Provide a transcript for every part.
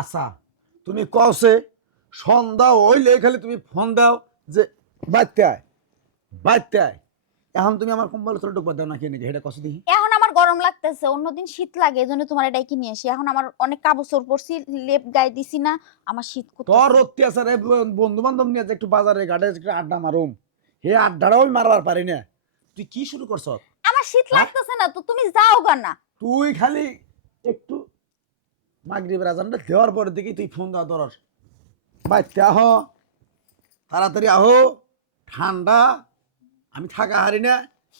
আচ্ছা তুমি কওছে সন্ধ্যা হইলে খালি তুমি ফোন দাও যে বাইতে আয় বাইতে আয়। এখন তুমি আমার কম্বল তোর ঢুকবা দাও নাকি নাকি এটা কষে দেখি। এখন আমার গরম লাগতেছে অন্যদিন শীত লাগে এজন্য তোমার এটাই কিনে আসি। এখন আমার অনেক কাবুসর পড়ছি লেপ গায়ে দিছি না আমার শীত তোর করতেছে অত্যাচারে বন্ধু বান্ধব নিয়ে যে একটু বাজারে ঘাটে একটু আড্ডা মারুম হে আড্ডাটাও আমি মারবার পারি না। তুই কি শুরু করছ? আমার শীত হ্যাঁ? লাগতেছে না তো তুমি যাও গা না। তুই খালি একটু মাগরিব রাজানটা দেওয়ার পরে দেখি তুই ফোন দেওয়া দরস বাইতে আহ তাড়াতাড়ি আহো ঠান্ডা আমি থাকা হারি না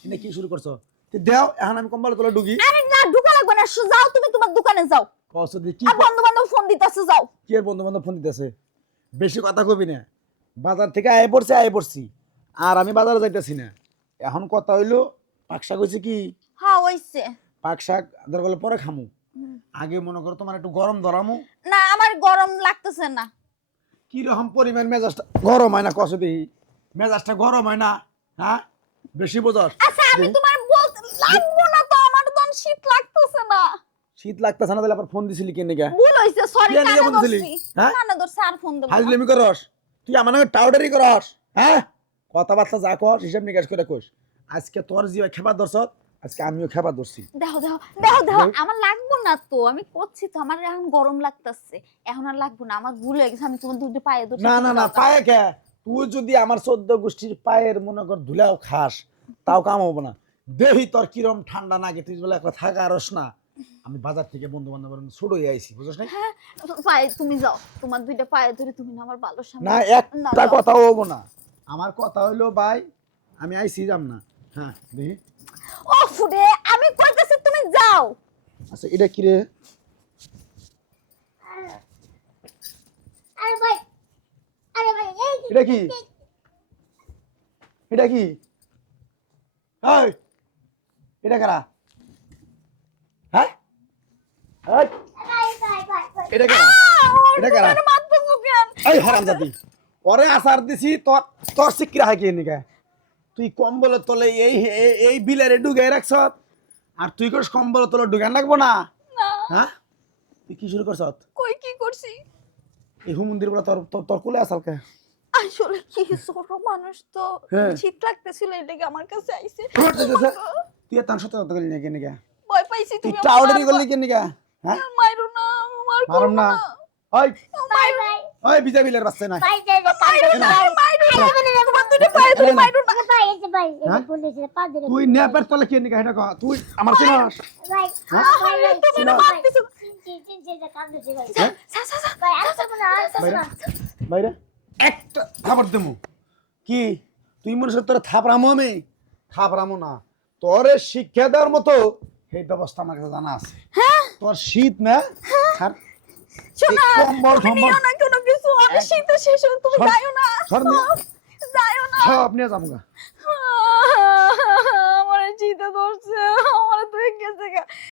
এনে কি শুরু করছ? তুই দেও এখন আমি কম্বল তোলা ঢুকি। আরে না ঢুকা লাগবে না যাও তুমি তোমার দোকানে যাও। কষ্ট দিয়ে কি আর বন্ধু বান্ধব ফোন দিতেছে যাও। কি এর বন্ধু বান্ধব ফোন দিতেছে? বেশি কথা কবি না। বাজার থেকে আয় পড়ছে আয় পড়ছি। আর আমি বাজারে যাইতেছি না। এখন কথা হইল পাক শাক হয়েছে কি? হ্যাঁ হইছে। পাক শাক দরকার পরে খামু। আগে মনে করো তোমার একটু গরম ধরামু। না আমার গরম লাগতেছে না। কি রকম পরিমাণ মেজাজটা? গরম হয় না দেখি। মেজাজটা গরম হয় না হ্যাঁ? বেশি বোঝাস। আচ্ছা আমি তোমার বলতে লাগবো না তো আমার তো শীত লাগতেছে না। শীত লাগতেছে না তাহলে আবার ফোন দিছিলি কেন গা? ভুল হইছে সরি কানে? ধরছি। হ্যাঁ? কানে ধরছি আর ফোন দেবো না। ফাজলিমি করস। তুই আমার নামে টাউডারি করস হ্যাঁ? কথাবার্তা যা কর হিসাব নিকাশ করে কোস আজকে তোর জিও খেবা ধরছ। আজকে আমিও খেবা ধরছি। দেখো দেখো দেখো দেখো আমার লাগবো না তো আমি করছি তো আমার এখন গরম লাগতেছে। এখন আর লাগবো না আমার ভুল হয়ে গেছে আমি তোমার দুধে পায়ে ধরছি না না না। পায়ে খে তুই যদি আমার চোদ্দ গোষ্ঠীর পায়ের মনে কর ধুলাও খাস তাও কাম হব না। দেহি তোর কিরম ঠান্ডা নাগে তুই বলে একটা থাকা আরস না। আমি বাজার থেকে বন্ধু বান্ধব ছোট হয়ে আইছি বুঝছ না পায়ে তুমি যাও তোমার দুইটা পায়ে ধরে তুমি না আমার ভালো সামনে না একটা যাও। কথা হব না। আমার কথা হইল ভাই আমি আইছি যাম না। হ্যাঁ দেখি ও ফুটে আমি কইতেছি তুমি যাও। আচ্ছা এটা কি রে? আরে ভাই আরে ভাই এটা কি? এটা কি? এই এটা কারা? হ্যাঁ? এটা কারা? এটা কারা? এই হারাম জাতি ওরে আসার দিছি তোর তোর সিকিরা হয় কি নিকা। তুই কম্বলের তলে এই এই- এই বিলারে ডুগাই রাখছ? আর তুই কোস কম্বলের তলে ডুগান রাখব না? হ্যাঁ? তুই কি শুরু করছ? কই কি করছি? এই হু মন্দির বলে তোর তোর তোর কোলে আসাল কে আসলে কি ছোট মানুষ তো। হ্যাঁ। শীত লাগতেছিল এটাকে আমার কাছে আইছে। তুই তার সাথে কথা বলি নাকি নিকা? ভয় পাইছি তুমি তুই তুমি টাউডারি করলি কি নিকা? হ্যাঁ? মাইরো না মার মারুম না। ওই। ওই বিজা বিলের বাচ্চা না যাই না কান্দো না। তোমার দুইটা পায়ে ধরে মাইরো না ভাই এই যে ভাই এই হ্যাঁ? পা ধরে তুই নেপের তলে কি নিকা এটা তুই আমার চিনাস? ভাই হ্যাঁ? ভাই ভাই তুমি না ভাই চিন ভাই। হ্যাঁ? সা সা সা ভাই আসবে না বাইরে একটা থাপড় দেবো। কি? তুই মনে হচ্ছে তোর থাপড়ামো আমি? থাপড়ামো না। তোরে শিক্ষা দেওয়ার মতো এই ব্যবস্থা আমার কাছে জানা আছে। তোর শীত না? আর শোনা কম্বল কোনো কিছু আমি শীতে শেষ তুমি যাইও না। চাইও না। সব নিয়ে যাব আমার চিন্তা ধরছে আমার তুই গেছে গা।